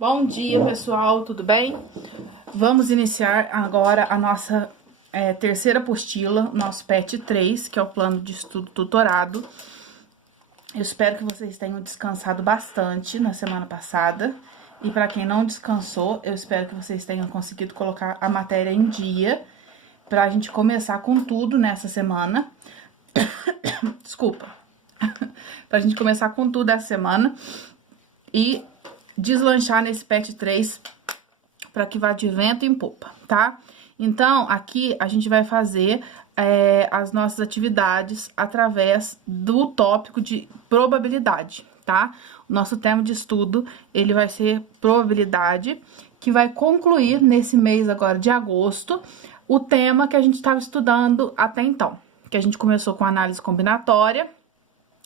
Bom dia, pessoal, tudo bem? Vamos iniciar agora a nossa terceira apostila, nosso PET 3, que é o plano de estudo tutorado. Eu espero que vocês tenham descansado bastante na semana passada. E para quem não descansou, eu espero que vocês tenham conseguido colocar a matéria em dia, para a gente começar com tudo nessa semana. Desculpa. Pra gente começar com tudo essa semana e deslanchar nesse PET 3 para que vá de vento em popa, tá? Então, aqui a gente vai fazer as nossas atividades através do tópico de probabilidade, tá? O nosso tema de estudo, ele vai ser probabilidade, que vai concluir nesse mês agora de agosto, o tema que a gente estava estudando até então, que a gente começou com análise combinatória,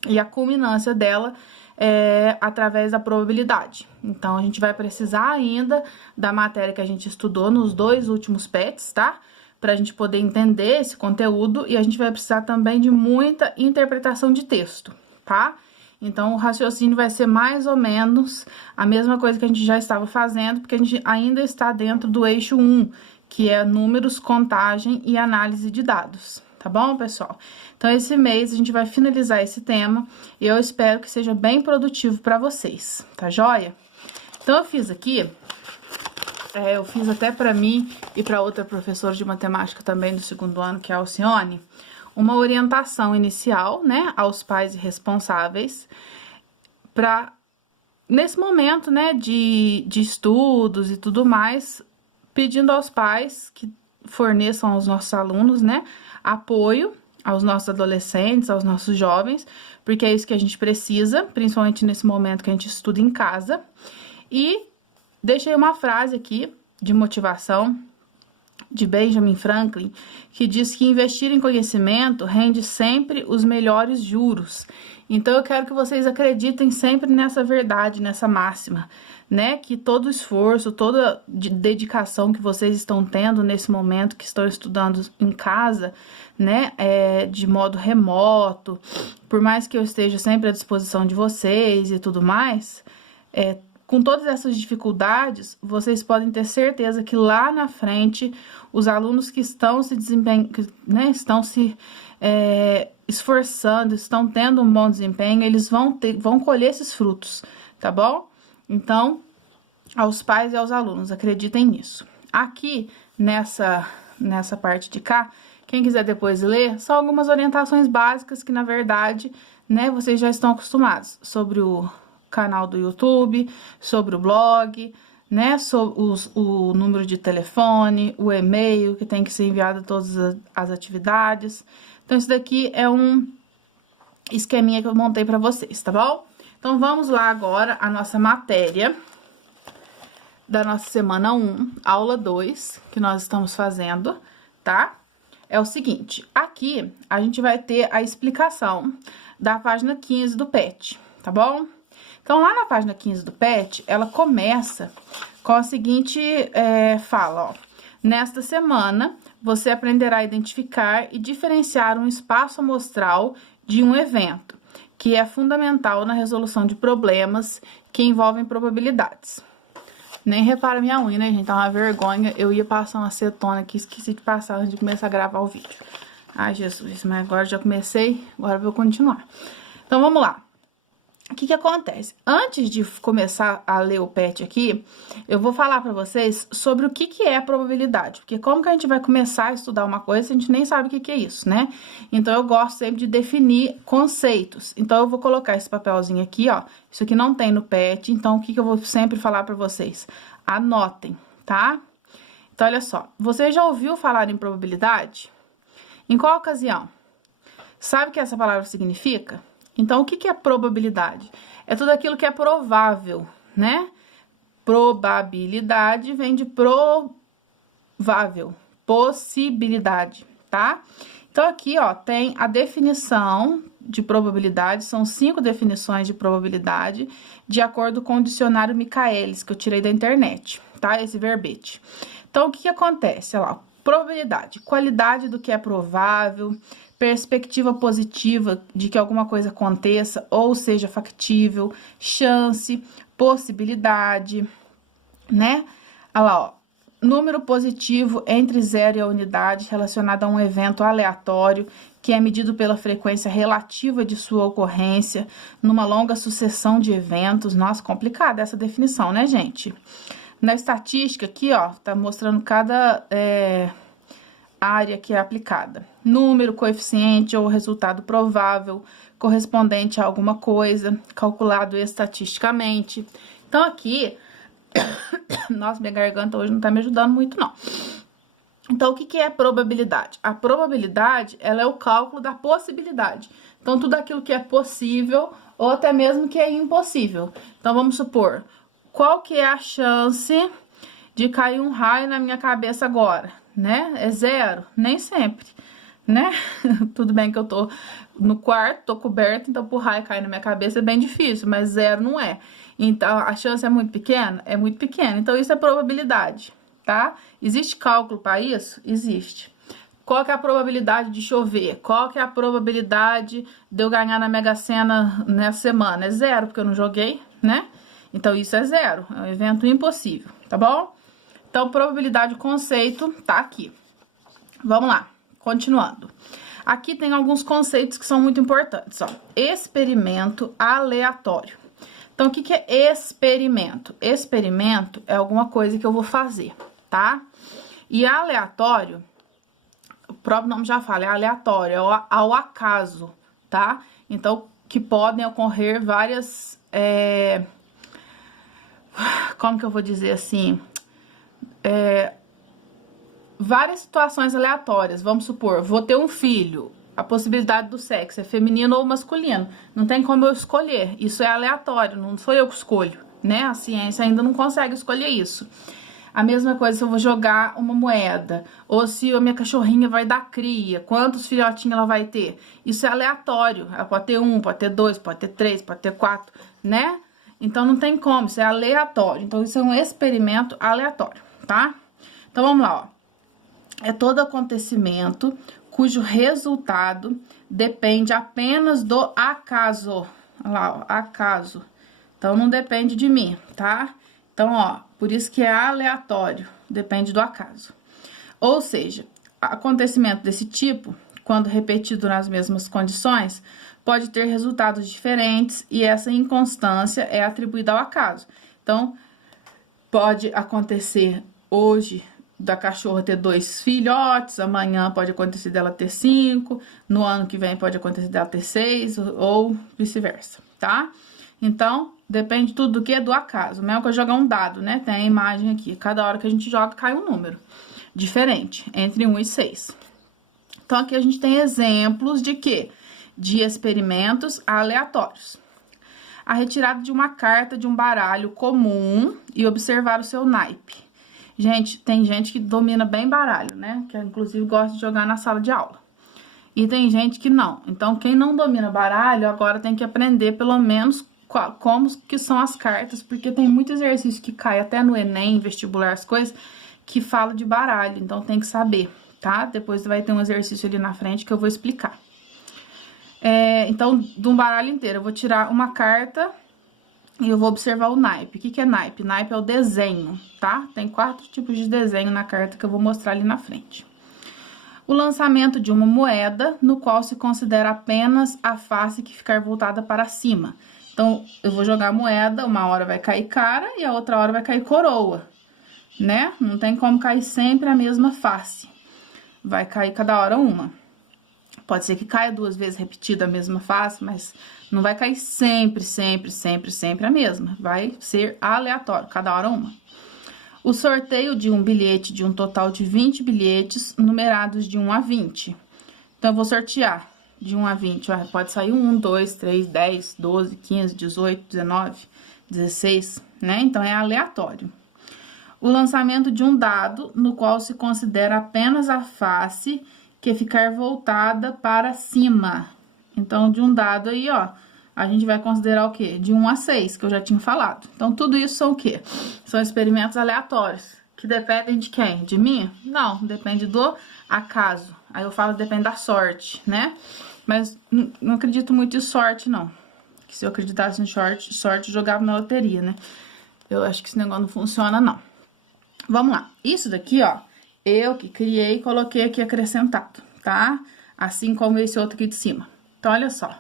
e a culminância dela é através da probabilidade. Então, a gente vai precisar ainda da matéria que a gente estudou nos dois últimos PETs, tá? Pra gente poder entender esse conteúdo, e a gente vai precisar também de muita interpretação de texto, tá? Então, o raciocínio vai ser mais ou menos a mesma coisa que a gente já estava fazendo, porque a gente ainda está dentro do eixo 1, que é números, contagem e análise de dados. Tá bom, pessoal? Então, esse mês a gente vai finalizar esse tema e eu espero que seja bem produtivo para vocês, tá joia? Então, eu fiz aqui, eu fiz até para mim e para outra professora de matemática também do segundo ano, que é a Alcione, uma orientação inicial, né, aos pais e responsáveis, para, nesse momento, né, de estudos e tudo mais, pedindo aos pais que forneçam aos nossos alunos, né, apoio aos nossos adolescentes, aos nossos jovens, porque é isso que a gente precisa, principalmente nesse momento que a gente estuda em casa. E deixei uma frase aqui de motivação de Benjamin Franklin, que diz que investir em conhecimento rende sempre os melhores juros. Então, eu quero que vocês acreditem sempre nessa verdade, nessa máxima, né? Que todo esforço, toda dedicação que vocês estão tendo nesse momento, que estão estudando em casa, né? De modo remoto, por mais que eu esteja sempre à disposição de vocês e tudo mais, com todas essas dificuldades, vocês podem ter certeza que lá na frente, os alunos que estão se né, estão se esforçando, estão tendo um bom desempenho, eles vão colher esses frutos, tá bom? Então, aos pais e aos alunos, acreditem nisso. Aqui, nessa parte de cá, quem quiser depois ler, são algumas orientações básicas que, na verdade, né, vocês já estão acostumados sobre o canal do YouTube, sobre o blog, né, sobre o número de telefone, o e-mail que tem que ser enviado a todas as atividades. Então, isso daqui é um esqueminha que eu montei para vocês, tá bom? Então, vamos lá agora a nossa matéria da nossa semana 1, aula 2, que nós estamos fazendo, tá? É o seguinte, aqui a gente vai ter a explicação da página 15 do PET, tá bom? Então, lá na página 15 do PET, ela começa com a seguinte fala, ó. Nesta semana, você aprenderá a identificar e diferenciar um espaço amostral de um evento, que é fundamental na resolução de problemas que envolvem probabilidades. Nem repara minha unha, né, gente? Tá uma vergonha. Eu ia passar uma acetona aqui, esqueci de passar antes de começar a gravar o vídeo. Ai, Jesus, mas agora já comecei, agora eu vou continuar. Então, vamos lá. O que acontece? Antes de começar a ler o PET aqui, eu vou falar pra vocês sobre o que é a probabilidade. Porque como que a gente vai começar a estudar uma coisa se a gente nem sabe o que é isso, né? Então, eu gosto sempre de definir conceitos. Então, eu vou colocar esse papelzinho aqui, ó. Isso aqui não tem no PET, então, o que eu vou sempre falar pra vocês? Anotem, tá? Então, olha só. Você já ouviu falar em probabilidade? Em qual ocasião? Sabe o que essa palavra significa? Então, o que é probabilidade? É tudo aquilo que é provável, né? Probabilidade vem de provável, possibilidade, tá? Então, aqui, ó, tem a definição de probabilidade, são 5 definições de probabilidade, de acordo com o dicionário Michaelis, que eu tirei da internet, tá? Esse verbete. Então, o que acontece? Olha lá, probabilidade, qualidade do que é provável, perspectiva positiva de que alguma coisa aconteça ou seja factível, chance, possibilidade, né? Olha lá, ó. Número positivo entre 0 e a unidade relacionado a um evento aleatório que é medido pela frequência relativa de sua ocorrência numa longa sucessão de eventos. Nossa, complicada essa definição, né, gente? Na estatística aqui, ó, tá mostrando cada área que é aplicada. Número, coeficiente ou resultado provável correspondente a alguma coisa, calculado estatisticamente. Então, aqui... Nossa, minha garganta hoje não tá me ajudando muito, não. Então, o que é probabilidade? A probabilidade, ela é o cálculo da possibilidade. Então, tudo aquilo que é possível ou até mesmo que é impossível. Então, vamos supor, qual que é a chance de cair um raio na minha cabeça agora, né? É 0? Nem sempre, né? Tudo bem que eu tô no quarto, tô coberta, então pro raio cair na minha cabeça é bem difícil, mas 0 não é. Então, a chance é muito pequena? É muito pequena. Então, isso é probabilidade, tá? Existe cálculo para isso? Existe. Qual que é a probabilidade de chover? Qual que é a probabilidade de eu ganhar na Mega Sena nessa semana? É 0, porque eu não joguei, né? Então, isso é 0. É um evento impossível, tá bom? Então, probabilidade, o conceito, tá aqui. Vamos lá, continuando. Aqui tem alguns conceitos que são muito importantes, ó. Experimento aleatório. Então, o que é experimento? Experimento é alguma coisa que eu vou fazer, tá? E aleatório, o próprio nome já fala, é aleatório, é ao acaso, tá? Então, que podem ocorrer várias... como que eu vou dizer assim? Várias situações aleatórias. Vamos supor, vou ter um filho. A possibilidade do sexo é feminino ou masculino. Não tem como eu escolher. Isso é aleatório, não sou eu que escolho, né? A ciência ainda não consegue escolher isso. A mesma coisa se eu vou jogar uma moeda, ou se a minha cachorrinha vai dar cria, quantos filhotinhos ela vai ter. Isso é aleatório. Ela pode ter 1, pode ter 2, pode ter 3, pode ter 4, né? Então não tem como, isso é aleatório. Então isso é um experimento aleatório, tá? Então vamos lá, ó. É todo acontecimento cujo resultado depende apenas do acaso. Olha lá, ó, acaso. Então, não depende de mim, tá? Então, ó, por isso que é aleatório, depende do acaso. Ou seja, acontecimento desse tipo, quando repetido nas mesmas condições, pode ter resultados diferentes e essa inconstância é atribuída ao acaso. Então, pode acontecer hoje da cachorra ter 2 filhotes, amanhã pode acontecer dela ter 5, no ano que vem pode acontecer dela ter 6, ou vice-versa, tá? Então, depende tudo do que? Do acaso. Mesmo que eu jogar um dado, né? Tem a imagem aqui. Cada hora que a gente joga, cai um número diferente, entre 1 e 6. Então, aqui a gente tem exemplos de quê? De experimentos aleatórios. A retirada de uma carta de um baralho comum e observar o seu naipe. Gente, tem gente que domina bem baralho, né? Que inclusive gosta de jogar na sala de aula. E tem gente que não. Então, quem não domina baralho, agora tem que aprender pelo menos como que são as cartas, porque tem muito exercício que cai até no Enem, vestibular, as coisas, que fala de baralho. Então, tem que saber, tá? Depois vai ter um exercício ali na frente que eu vou explicar. Então, de um baralho inteiro, eu vou tirar uma carta... E eu vou observar o naipe. O que é naipe? Naipe é o desenho, tá? Tem 4 tipos de desenho na carta que eu vou mostrar ali na frente. O lançamento de uma moeda, no qual se considera apenas a face que ficar voltada para cima. Então, eu vou jogar a moeda, uma hora vai cair cara e a outra hora vai cair coroa, né? Não tem como cair sempre a mesma face. Vai cair cada hora uma. Pode ser que caia 2 vezes repetida a mesma face, mas não vai cair sempre a mesma. Vai ser aleatório, cada hora uma. O sorteio de um bilhete de um total de 20 bilhetes numerados de 1 a 20. Então, eu vou sortear de 1 a 20. Pode sair 1, 2, 3, 10, 12, 15, 18, 19, 16, né? Então, é aleatório. O lançamento de um dado, no qual se considera apenas a face que ficar voltada para cima. Então, de um dado aí, ó, a gente vai considerar o quê? De 1 a 6, que eu já tinha falado. Então, tudo isso são o quê? São experimentos aleatórios, que dependem de quem? De mim? Não, depende do acaso. Aí eu falo depende da sorte, né? Mas não acredito muito em sorte, não. Que se eu acreditasse em sorte, eu jogava na loteria, né? Eu acho que esse negócio não funciona, não. Vamos lá. Isso daqui, ó, eu que criei e coloquei aqui acrescentado, tá? Assim como esse outro aqui de cima. Então, olha só.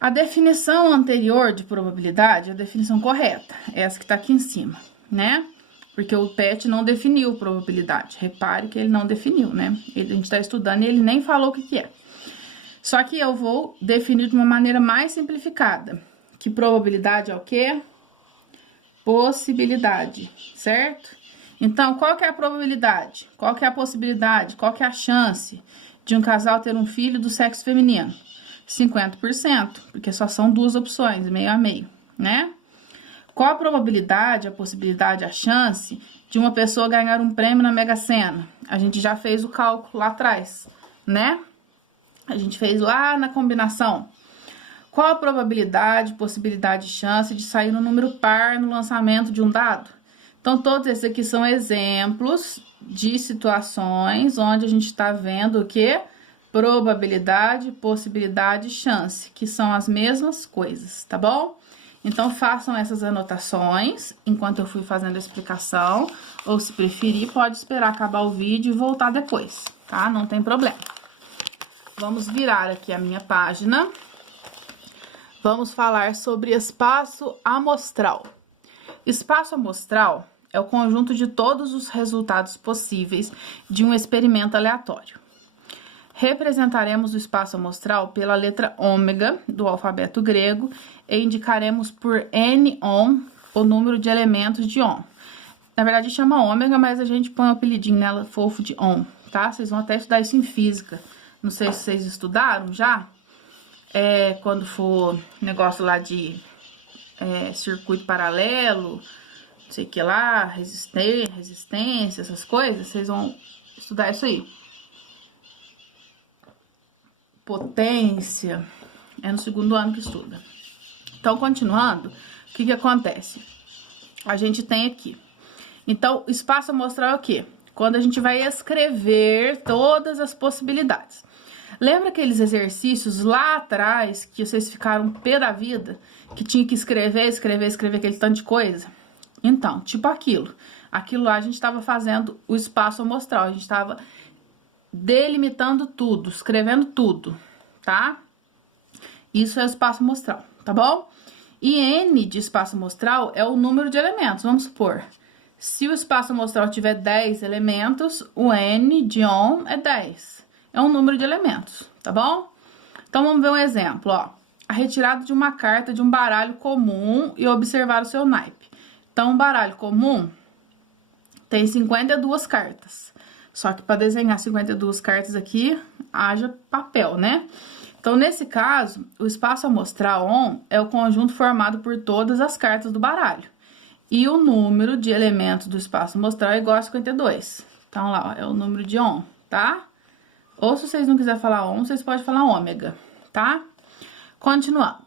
A definição anterior de probabilidade é a definição correta. Essa que tá aqui em cima, né? Porque o PET não definiu probabilidade. Repare que ele não definiu, né? A gente tá estudando e ele nem falou o que é. Só que eu vou definir de uma maneira mais simplificada. Que probabilidade é o quê? Possibilidade, certo? Então, qual que é a probabilidade? Qual que é a possibilidade? Qual que é a chance de um casal ter um filho do sexo feminino? 50%, porque só são duas opções, meio a meio, né? Qual a probabilidade, a possibilidade, a chance de uma pessoa ganhar um prêmio na Mega Sena? A gente já fez o cálculo lá atrás, né? A gente fez lá na combinação. Qual a probabilidade, possibilidade e chance de sair um número par no lançamento de um dado? Então, todos esses aqui são exemplos de situações onde a gente está vendo o quê? Probabilidade, possibilidade e chance, que são as mesmas coisas, tá bom? Então, façam essas anotações enquanto eu fui fazendo a explicação, ou se preferir, pode esperar acabar o vídeo e voltar depois, tá? Não tem problema. Vamos virar aqui a minha página. Vamos falar sobre espaço amostral. Espaço amostral é o conjunto de todos os resultados possíveis de um experimento aleatório. Representaremos o espaço amostral pela letra ômega do alfabeto grego e indicaremos por N-on o número de elementos de on. Na verdade, chama ômega, mas a gente põe o apelidinho nela fofo de on, tá? Vocês vão até estudar isso em física. Não sei se vocês estudaram já. Quando for negócio lá de circuito paralelo, não sei o que lá, resistência, essas coisas, vocês vão estudar isso aí. Potência, é no segundo ano que estuda. Então, continuando, o que acontece? A gente tem aqui. Então, o espaço amostral é o quê? Quando a gente vai escrever todas as possibilidades. Lembra aqueles exercícios lá atrás que vocês ficaram pé da vida? Que tinha que escrever aquele tanto de coisa? Então, tipo aquilo. Aquilo lá a gente estava fazendo o espaço amostral. A gente estava delimitando tudo, escrevendo tudo, tá? Isso é o espaço amostral, tá bom? E N de espaço amostral é o número de elementos. Vamos supor, se o espaço amostral tiver 10 elementos, o N de on é 10. É um número de elementos, tá bom? Então, vamos ver um exemplo, ó. A retirada de uma carta de um baralho comum e observar o seu naipe. Então, um baralho comum tem 52 cartas. Só que para desenhar 52 cartas aqui, haja papel, né? Então, nesse caso, o espaço amostral on é o conjunto formado por todas as cartas do baralho. E o número de elementos do espaço amostral é igual a 52. Então, lá, ó, é o número de on, tá? Ou se vocês não quiserem falar on, vocês podem falar ômega, tá? Continuando.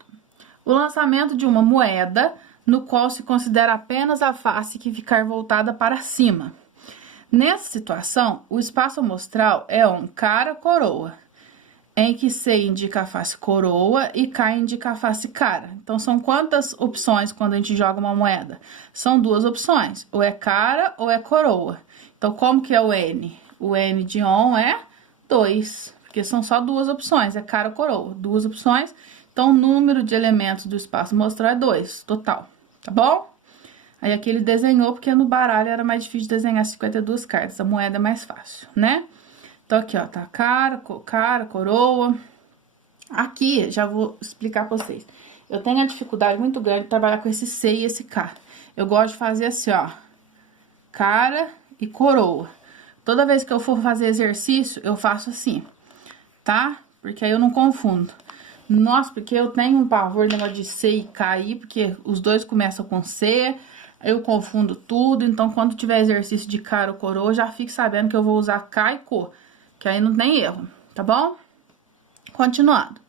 O lançamento de uma moeda, no qual se considera apenas a face que ficar voltada para cima. Nessa situação, o espaço amostral é on cara-coroa, em que C indica a face coroa e K indica a face cara. Então, são quantas opções quando a gente joga uma moeda? São duas opções, ou é cara ou é coroa. Então, como que é o N? O N de on é 2, porque são só duas opções, é cara ou coroa, duas opções. Então, o número de elementos do espaço amostral é 2, total, tá bom? Aí, aqui ele desenhou, porque no baralho era mais difícil de desenhar 52 cartas, a moeda é mais fácil, né? Então, aqui, ó, tá cara, coroa. Aqui, já vou explicar pra vocês. Eu tenho a dificuldade muito grande de trabalhar com esse C e esse K. Eu gosto de fazer assim, ó, cara e coroa. Toda vez que eu for fazer exercício, eu faço assim, tá? Porque aí eu não confundo. Nossa, porque eu tenho um pavor de negócio de C e K aí, porque os dois começam com C, eu confundo tudo. Então, quando tiver exercício de cara ou coroa, já fique sabendo que eu vou usar K e Co, que aí não tem erro, tá bom? Continuando.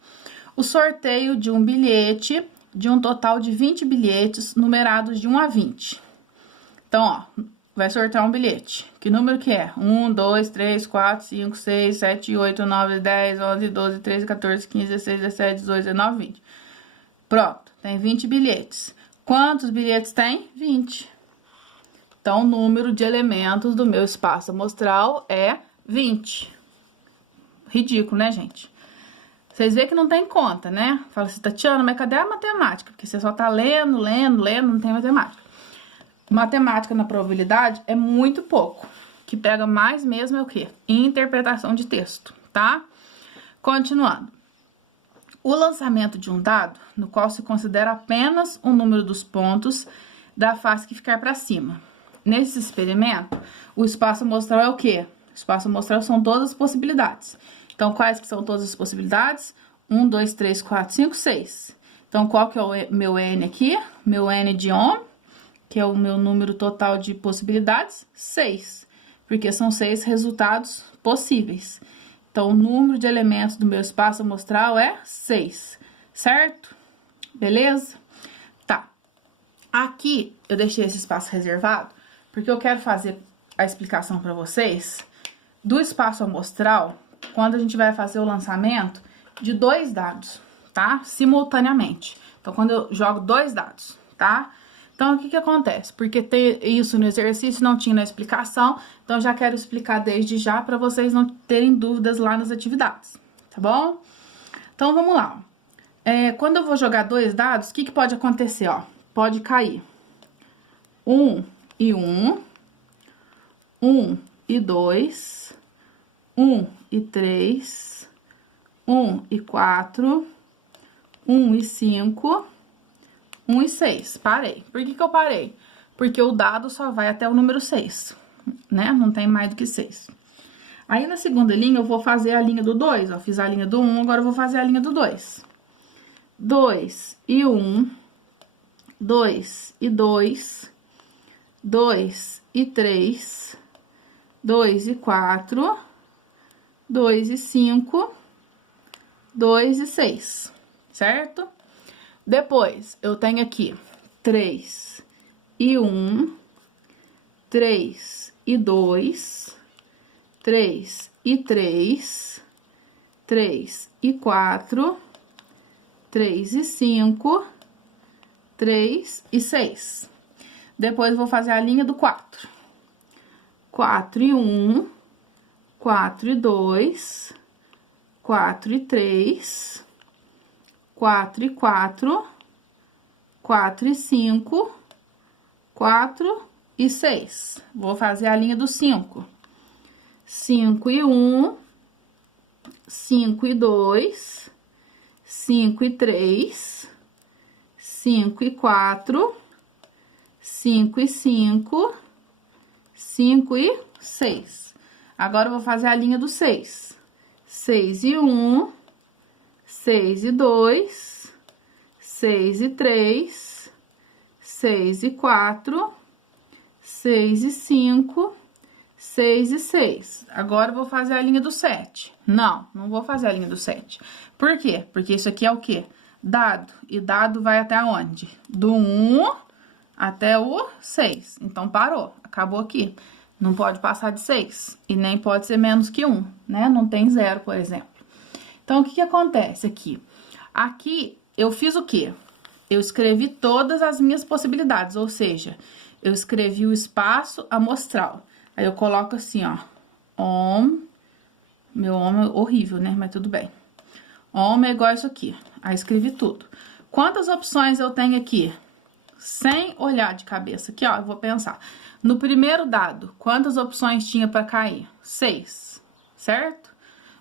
O sorteio de um bilhete de um total de 20 bilhetes numerados de 1 a 20. Então, ó, vai sortear um bilhete. Que número que é? 1, 2, 3, 4, 5, 6, 7, 8, 9, 10, 11, 12, 13, 14, 15, 16, 17, 18, 19, 20. Pronto, tem 20 bilhetes. Quantos bilhetes tem? 20. Então, o número de elementos do meu espaço amostral é 20. Ridículo, né, gente? Vocês veem que não tem conta, né? Fala assim, Tatiana, mas cadê a matemática? Porque você só tá lendo, não tem matemática. Matemática na probabilidade é muito pouco. O que pega mais mesmo é o quê? Interpretação de texto, tá? Continuando. O lançamento de um dado, no qual se considera apenas o número dos pontos da face que ficar para cima. Nesse experimento, o espaço amostral é o quê? O espaço amostral são todas as possibilidades. Então, quais que são todas as possibilidades? 1, 2, 3, 4, 5, 6. Então, qual que é o meu N aqui? Meu N de ohm, que é o meu número total de possibilidades, 6. Porque são 6 resultados possíveis. Então, o número de elementos do meu espaço amostral é 6, certo? Beleza? Tá. Aqui, eu deixei esse espaço reservado, porque eu quero fazer a explicação para vocês do espaço amostral, quando a gente vai fazer o lançamento de 2 dados, tá? Simultaneamente. Então, quando eu jogo 2 dados, tá? Então, o que que acontece? Porque ter isso no exercício não tinha na explicação, então já quero explicar desde já para vocês não terem dúvidas lá nas atividades, tá bom? Então, vamos lá. Quando eu vou jogar 2 dados, o que que pode acontecer, ó? Pode cair 1 e 1, 1 e 2, 1 e 3, 1 e 4, 1 e 5, 1 e 6. Parei. Por que que eu parei? Porque o dado só vai até o número 6, né? Não tem mais do que 6. Aí, na segunda linha, eu vou fazer a linha do 2, ó. Fiz a linha do 1, agora eu vou fazer a linha do 2. 2 e 1, 2 e 2, 2 e 3, 2 e 4, 2 e 5, 2 e 6, certo? Depois, eu tenho aqui 3 e 1, 3 e 2, 3 e 3, 3 e 4, 3 e 5, 3 e 6. Depois, eu vou fazer a linha do 4. 4 e 1, 4 e 2, 4 e 3, 4 e 4, 4 e 5, 4 e 6. Vou fazer a linha do 5. 5 e 1, 5 e 2, 5 e 3, 5 e 4, 5 e 5, 5 e 6. Agora, eu vou fazer a linha do 6. 6 e 1, 6 e 2, 6 e 3, 6 e 4, 6 e 5, 6 e 6. Agora, eu vou fazer a linha do 7. Não, não vou fazer a linha do 7. Por quê? Porque isso aqui é o quê? Dado. E dado vai até onde? Do 1 até o 6. Então, parou. Acabou aqui. Não pode passar de 6. E nem pode ser menos que 1, né? Não tem 0, por exemplo. Então, o que que acontece aqui? Aqui, eu fiz o quê? Eu escrevi todas as minhas possibilidades, ou seja, eu escrevi o espaço amostral. Aí, eu coloco assim, ó, ohm, meu ohm é horrível, né? Mas tudo bem. Ohm é igual a isso aqui. Aí, escrevi tudo. Quantas opções eu tenho aqui? Sem olhar de cabeça. Aqui, ó, eu vou pensar. No primeiro dado, quantas opções tinha para cair? 6, certo?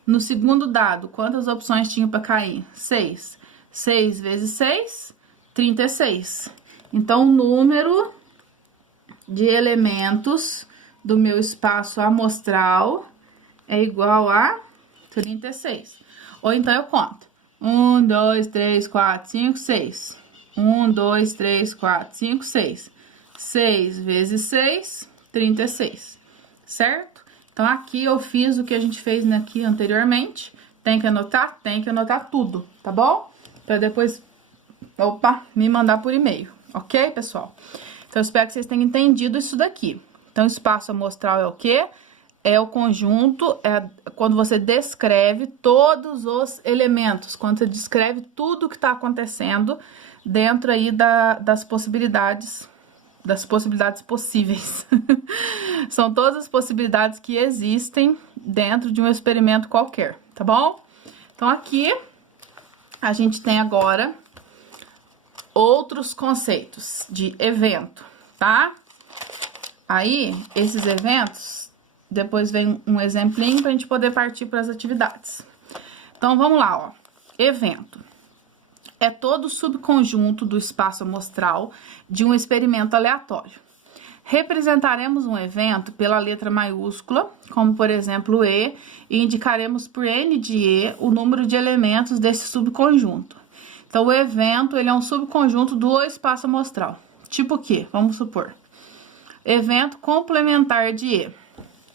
No segundo dado, quantas opções tinha para cair? 6. 6 vezes 6, 36. Então, o número de elementos do meu espaço amostral é igual a 36. Ou então, eu conto. 1, 2, 3, 4, 5, 6. 1, 2, 3, 4, 5, 6. 6 vezes 6, 36. Certo? Então, aqui eu fiz o que a gente fez aqui anteriormente. Tem que anotar? Tem que anotar tudo, tá bom? Pra depois, me mandar por e-mail, ok, pessoal? Então, eu espero que vocês tenham entendido isso daqui. Então, espaço amostral é o quê? É o conjunto, quando você descreve todos os elementos, quando você descreve tudo que tá acontecendo dentro aí das possibilidades possíveis. São todas as possibilidades que existem dentro de um experimento qualquer, tá bom? Então, aqui, a gente tem agora outros conceitos de evento, tá? Aí, esses eventos, depois vem um exemplinho pra gente poder partir para as atividades. Então, vamos lá, ó. Evento é todo subconjunto do espaço amostral de um experimento aleatório. Representaremos um evento pela letra maiúscula, como por exemplo E, e indicaremos por N de E o número de elementos desse subconjunto. Então, o evento, ele é um subconjunto do espaço amostral. Tipo o quê? Vamos supor. Evento complementar de E.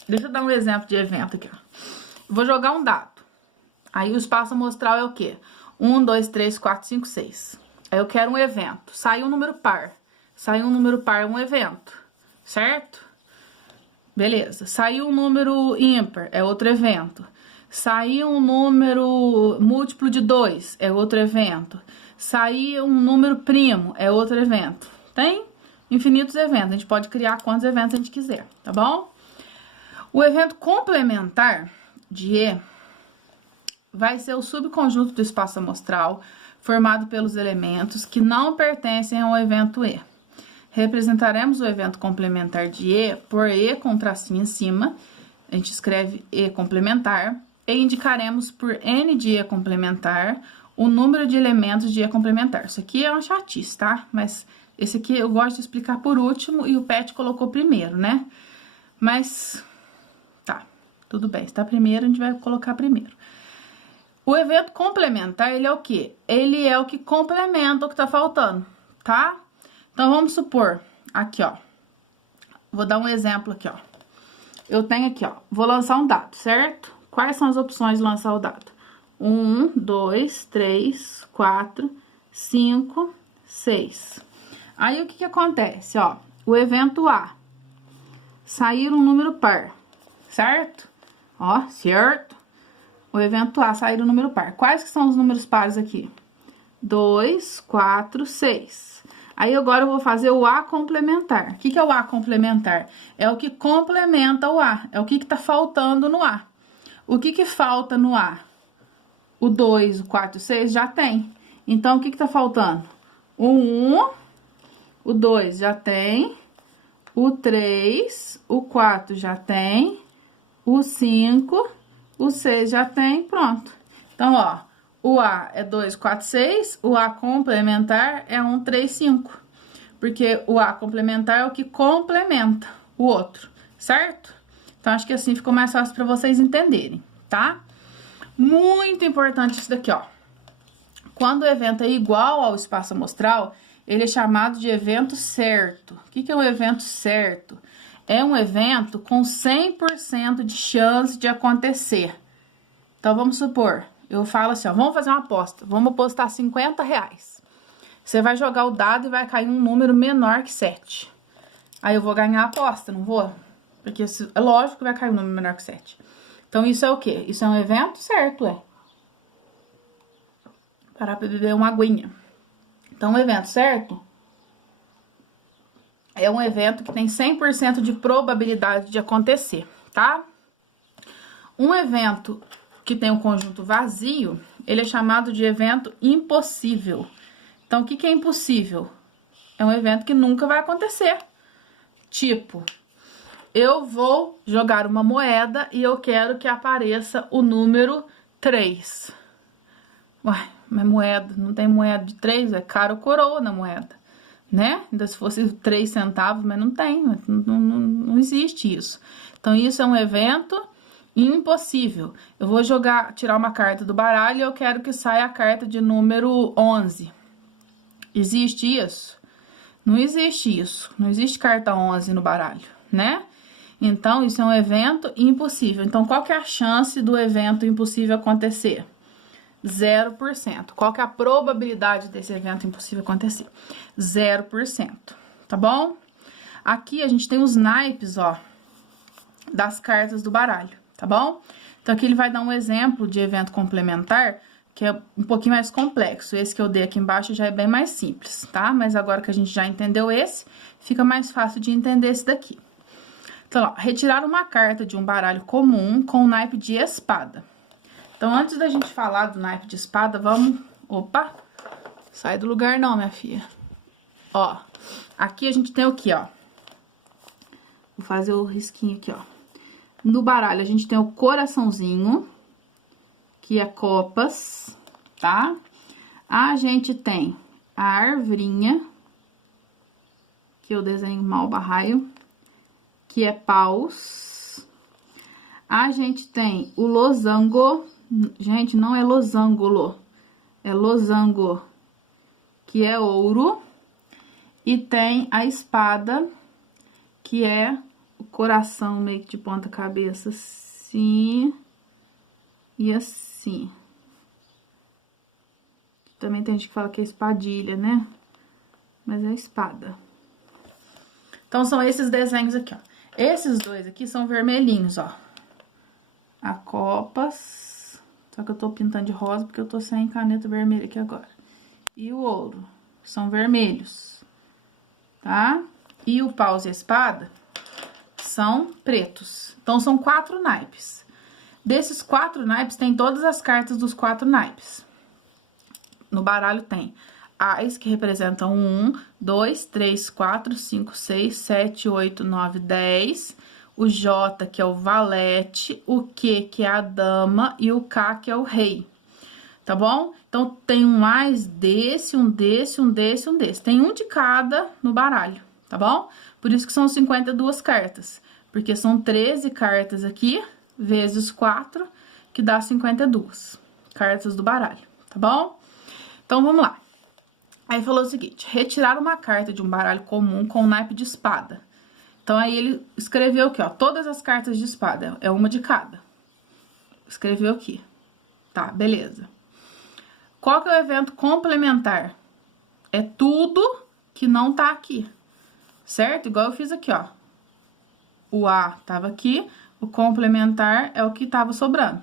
Deixa eu dar um exemplo de evento aqui, ó. Vou jogar um dado. Aí, o espaço amostral é o quê? 1, 2, 3, 4, 5, 6. Aí, eu quero um evento. Sai um número par. Sai um número par, um evento. Certo? Beleza. Saiu um número ímpar, é outro evento. Saiu um número múltiplo de 2, é outro evento. Saiu um número primo, é outro evento. Tem infinitos eventos, a gente pode criar quantos eventos a gente quiser, tá bom? O evento complementar de E vai ser o subconjunto do espaço amostral formado pelos elementos que não pertencem ao evento E. Representaremos o evento complementar de E por E com tracinho em cima, a gente escreve E complementar, e indicaremos por N de E complementar o número de elementos de E complementar. Isso aqui é uma chatice, tá? Mas esse aqui eu gosto de explicar por último e o Pet colocou primeiro, né? Mas, tá, tudo bem. Se tá primeiro, a gente vai colocar primeiro. O evento complementar, ele é o quê? Ele é o que complementa o que tá faltando, tá? Então, vamos supor, aqui, ó. Vou dar um exemplo aqui, ó. Eu tenho aqui, ó, vou lançar um dado, certo? Quais são as opções de lançar o dado? 1, 2, 3, 4, 5, 6. Aí, o que acontece, ó? O evento A, sair um número par, certo? Ó, certo? O evento A, sair um número par. Quais que são os números pares aqui? 2, 4, 6. Aí, agora, eu vou fazer o A complementar. O que é o A complementar? É o que complementa o A. É o que tá faltando no A. O que falta no A? O 2, o 4, o 6 já tem. Então, o que tá faltando? O 1, o 2 já tem. O 3, o 4 já tem. O 5, o 6 já tem. Pronto. Então, ó. O A é 2, 4, 6, o A complementar é 1, 3, 5. Porque o A complementar é o que complementa o outro, certo? Então, acho que assim ficou mais fácil para vocês entenderem, tá? Muito importante isso daqui, ó. Quando o evento é igual ao espaço amostral, ele é chamado de evento certo. O que é um evento certo? É um evento com 100% de chance de acontecer. Então, vamos supor... Eu falo assim, ó, vamos fazer uma aposta. Vamos apostar R$50. Você vai jogar o dado e vai cair um número menor que 7. Aí eu vou ganhar a aposta, não vou? Porque é lógico que vai cair um número menor que 7. Então, isso é o quê? Isso é um evento certo, é. Parar pra beber uma aguinha. Então, um evento certo é um evento que tem 100% de probabilidade de acontecer, tá? Um evento que tem um conjunto vazio, ele é chamado de evento impossível. Então, o que é impossível? É um evento que nunca vai acontecer. Tipo, eu vou jogar uma moeda e eu quero que apareça o número 3. Uai, mas moeda, não tem moeda de 3, é caro coroa na moeda, né? Ainda se fosse 3 centavos, mas não tem, não existe isso. Então, isso é um evento impossível. Eu vou tirar uma carta do baralho e eu quero que saia a carta de número 11. Existe isso? Não existe isso. Não existe carta 11 no baralho, né? Então, isso é um evento impossível. Então, qual que é a chance do evento impossível acontecer? 0%. Qual que é a probabilidade desse evento impossível acontecer? 0%. Tá bom? Aqui a gente tem os naipes, ó, das cartas do baralho. Tá bom? Então, aqui ele vai dar um exemplo de evento complementar que é um pouquinho mais complexo. Esse que eu dei aqui embaixo já é bem mais simples, tá? Mas agora que a gente já entendeu esse, fica mais fácil de entender esse daqui. Então, ó, retirar uma carta de um baralho comum com o naipe de espada. Então, antes da gente falar do naipe de espada, vamos... Opa! Sai do lugar não, minha filha. Ó, aqui a gente tem o que, ó? Vou fazer o risquinho aqui, ó. No baralho, a gente tem o coraçãozinho, que é copas, tá? A gente tem a arvrinha, que eu desenho mal barraio, que é paus. A gente tem o losango, gente, não é losango, é losango, que é ouro. E tem a espada, que é o coração meio que de ponta cabeça, assim e assim. Também tem gente que fala que é espadilha, né? Mas é espada. Então, são esses desenhos aqui, ó. Esses dois aqui são vermelhinhos, ó. A copas. Só que eu tô pintando de rosa porque eu tô sem caneta vermelha aqui agora. E o ouro. São vermelhos. Tá? E o paus e a espada são pretos. Então, são 4 naipes. Desses 4 naipes, tem todas as cartas dos 4 naipes. No baralho tem ás, que representam 1, 2, 3, 4, 5, 6, 7, 8, 9, 10. O J, que é o valete. O Q, que é a dama. E o K, que é o rei. Tá bom? Então, tem um mais desse, um desse, um desse, um desse. Tem um de cada no baralho, tá bom? Por isso que são 52 cartas. Porque são 13 cartas aqui, vezes 4, que dá 52 cartas do baralho, tá bom? Então, vamos lá. Aí, falou o seguinte, retirar uma carta de um baralho comum com naipe de espada. Então, aí ele escreveu aqui, ó, todas as cartas de espada, é uma de cada. Escreveu aqui. Tá, beleza. Qual que é o evento complementar? É tudo que não tá aqui, certo? Igual eu fiz aqui, ó. O A tava aqui, o complementar é o que tava sobrando.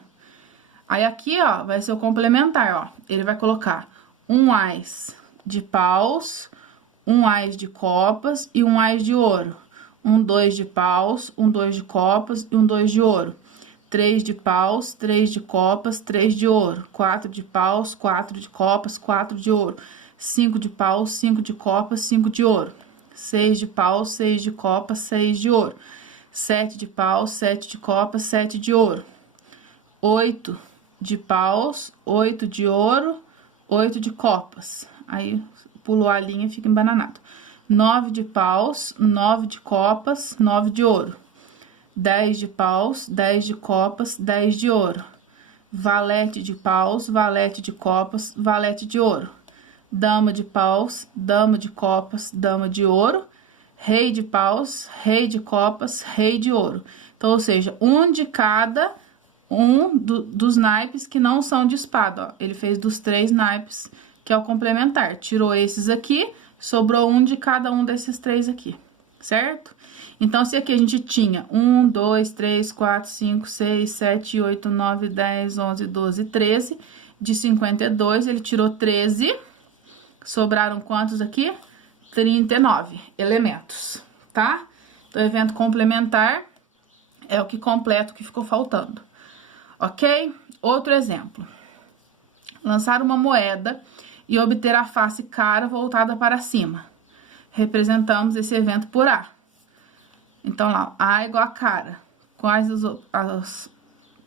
Aí aqui, ó, vai ser o complementar, ó. Ele vai colocar um ás de paus, um ás de copas e um ás de ouro. Um 2 de paus, um 2 de copas e um 2 de ouro. 3 de paus, 3 de copas, 3 de ouro. 4 de paus, 4 de copas, 4 de ouro. 5 de paus, 5 de copas, 5 de ouro. 6 de paus, 6 de copas, 6 de ouro. 7 de paus, 7 de copas, 7 de ouro. 8 de paus, 8 de ouro, 8 de copas. Aí, pulou a linha e fica embananado. 9 de paus, 9 de copas, 9 de ouro. 10 de paus, 10 de copas, 10 de ouro. Valete de paus, valete de copas, valete de ouro. Dama de paus, dama de copas, dama de ouro. Rei de paus, rei de copas, rei de ouro. Então, ou seja, um de cada dos naipes que não são de espada, ó. Ele fez dos 3 naipes, que é o complementar. Tirou esses aqui, sobrou um de cada um desses 3 aqui, certo? Então, se aqui a gente tinha 1, 2, 3, 4, 5, 6, 7, 8, 9, 10, 11, 12, 13. De 52, ele tirou 13. Sobraram quantos aqui? 39 elementos, tá? Então, o evento complementar é o que completa o que ficou faltando, ok? Outro exemplo. Lançar uma moeda e obter a face cara voltada para cima. Representamos esse evento por A. Então, lá, A igual a cara. Quais as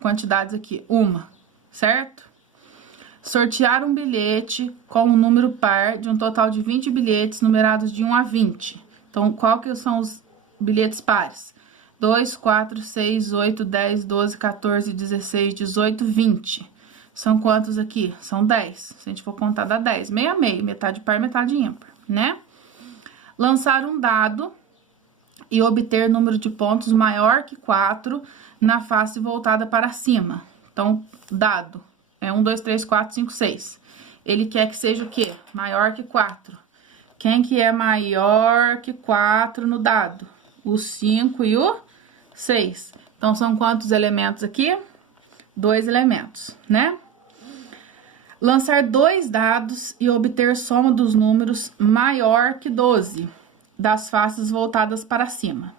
quantidades aqui? Uma, certo? Sortear um bilhete com um número par de um total de 20 bilhetes numerados de 1 a 20. Então, qual que são os bilhetes pares? 2, 4, 6, 8, 10, 12, 14, 16, 18, 20. São quantos aqui? São 10. Se a gente for contar, dá 10. Meio a meio, metade par, metade ímpar, né? Lançar um dado e obter número de pontos maior que 4 na face voltada para cima. Então, dado é 1, 2, 3, 4, 5, 6. Ele quer que seja o quê? Maior que 4. Quem que é maior que 4 no dado? O 5 e o 6. Então, são quantos elementos aqui? 2 elementos, né? Lançar 2 dados e obter soma dos números maior que 12, das faces voltadas para cima.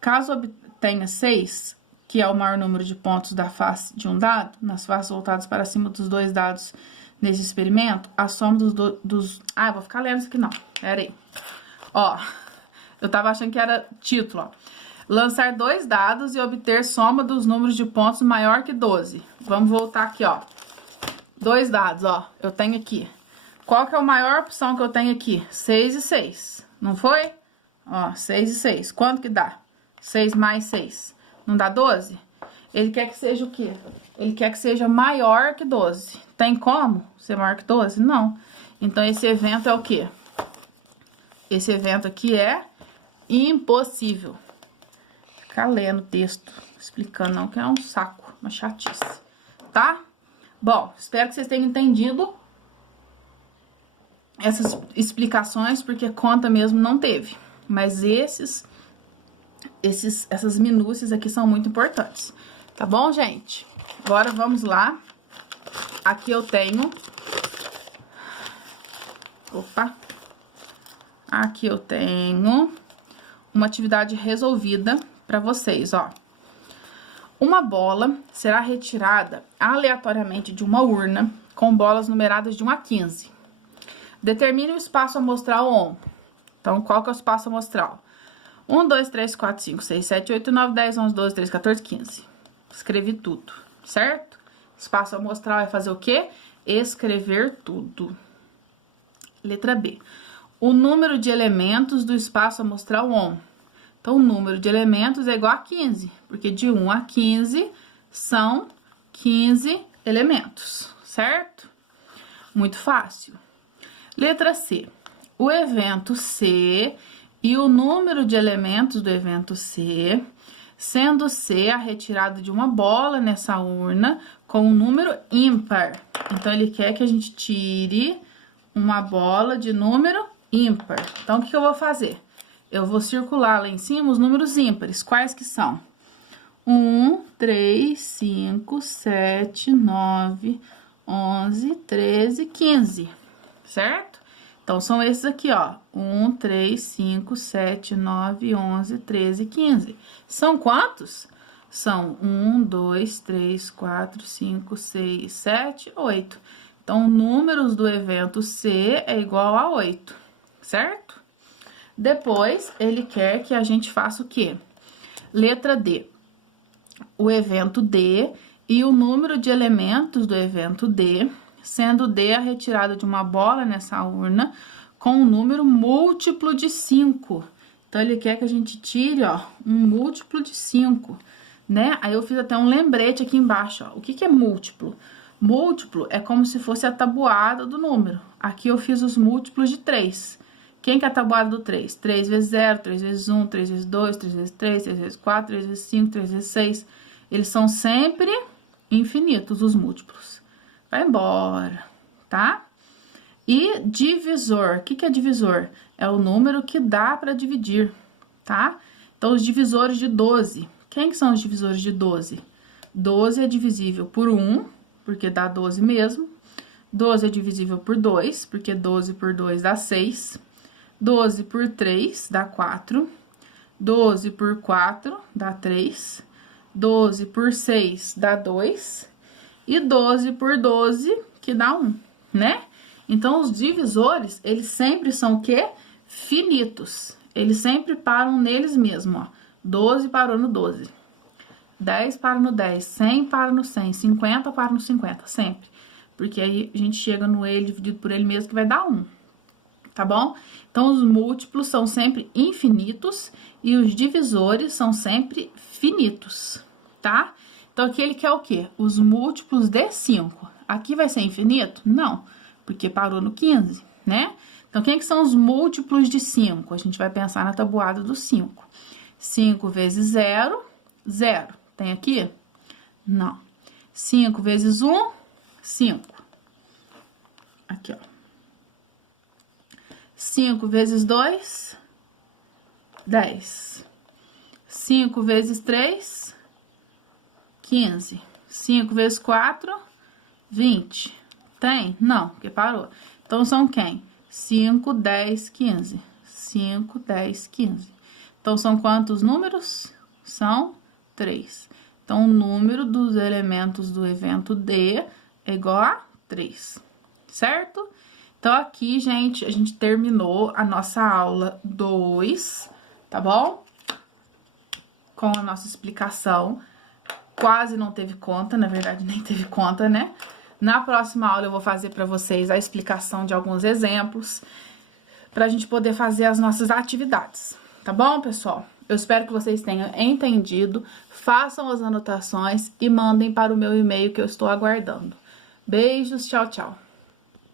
Caso obtenha 6, que é o maior número de pontos da face de um dado, nas faces voltadas para cima dos 2 dados nesse experimento, a soma dos... Ah, eu vou ficar lendo isso aqui não, pera aí. Ó, eu tava achando que era título, ó. Lançar 2 dados e obter soma dos números de pontos maior que 12. Vamos voltar aqui, ó. 2 dados, ó, eu tenho aqui. Qual que é a maior opção que eu tenho aqui? 6 e 6, não foi? Ó, 6 e 6, quanto que dá? 6 mais 6, não dá 12? Ele quer que seja o quê? Ele quer que seja maior que 12. Tem como ser maior que 12? Não. Então, esse evento é o quê? Esse evento aqui é impossível. Ficar lendo o texto, explicando não, que é um saco, uma chatice, tá? Bom, espero que vocês tenham entendido essas explicações, porque conta mesmo não teve. Mas essas minúcias aqui são muito importantes. Tá bom, gente? Agora vamos lá. Aqui eu tenho... Opa! Aqui eu tenho uma atividade resolvida para vocês, ó. Uma bola será retirada aleatoriamente de uma urna com bolas numeradas de 1 a 15. Determine o espaço amostral ON. Então, qual que é o espaço amostral? 1, 2, 3, 4, 5, 6, 7, 8, 9, 10, 11, 12, 13, 14, 15. Escrevi tudo, certo? Espaço amostral é fazer o quê? Escrever tudo. Letra B. O número de elementos do espaço amostral ON. Então, o número de elementos é igual a 15, porque de 1 a 15 são 15 elementos, certo? Muito fácil. Letra C. O evento C e o número de elementos do evento C, sendo C a retirada de uma bola nessa urna com um número ímpar. Então, ele quer que a gente tire uma bola de número ímpar. Então, o que eu vou fazer? Eu vou circular lá em cima os números ímpares. Quais que são? 1, 3, 5, 7, 9, 11, 13, 15. Certo? Então, são esses aqui, ó. 1, 3, 5, 7, 9, 11, 13, 15. São quantos? São 1, 2, 3, 4, 5, 6, 7, 8. Então, números do evento C é igual a 8, certo? Depois, ele quer que a gente faça o quê? Letra D. O evento D e o número de elementos do evento D, sendo D a retirada de uma bola nessa urna com um número múltiplo de 5. Então, ele quer que a gente tire, ó, um múltiplo de 5, né? Aí, eu fiz até um lembrete aqui embaixo, ó. O que que é múltiplo? Múltiplo é como se fosse a tabuada do número. Aqui, eu fiz os múltiplos de 3. Quem que é a tabuada do 3? 3 vezes 0, 3 vezes 1, 3 vezes 2, 3 vezes 3, 3 vezes 4, 3 vezes 5, 3 vezes 6. Eles são sempre infinitos, os múltiplos. Vai embora, tá? E divisor. O que que é divisor? É o número que dá para dividir, tá? Então, os divisores de 12. Quem que são os divisores de 12? 12 é divisível por 1, porque dá 12 mesmo. 12 é divisível por 2, porque 12 por 2 dá 6. 12 por 3 dá 4, 12 por 4 dá 3, 12 por 6 dá 2 e 12 por 12 que dá 1, né? Então, os divisores, eles sempre são o quê? Finitos. Eles sempre param neles mesmo, ó. 12 parou no 12, 10 para no 10, 100 para no 100, 50 para no 50, sempre. Porque aí a gente chega no ele dividido por ele mesmo que vai dar 1. Tá bom? Então, os múltiplos são sempre infinitos e os divisores são sempre finitos, tá? Então, aqui ele quer o quê? Os múltiplos de 5. Aqui vai ser infinito? Não, porque parou no 15, né? Então, quem que são os múltiplos de 5? A gente vai pensar na tabuada do 5. 5 vezes 0, 0. Tem aqui? Não. 5 vezes 1, 5. Aqui, ó. 5 vezes 2, 10. 5 vezes 3, 15. 5 vezes 4, 20. Tem? Não, porque parou. Então, são quem? 5, 10, 15. 5, 10, 15. Então, são quantos números? São 3. Então, o número dos elementos do evento D é igual a 3, certo? Então, aqui, gente, a gente terminou a nossa aula 2, tá bom? Com a nossa explicação. Quase não teve conta, na verdade, nem teve conta, né? Na próxima aula, eu vou fazer para vocês a explicação de alguns exemplos, pra gente poder fazer as nossas atividades, tá bom, pessoal? Eu espero que vocês tenham entendido, façam as anotações e mandem para o meu e-mail que eu estou aguardando. Beijos, tchau, tchau!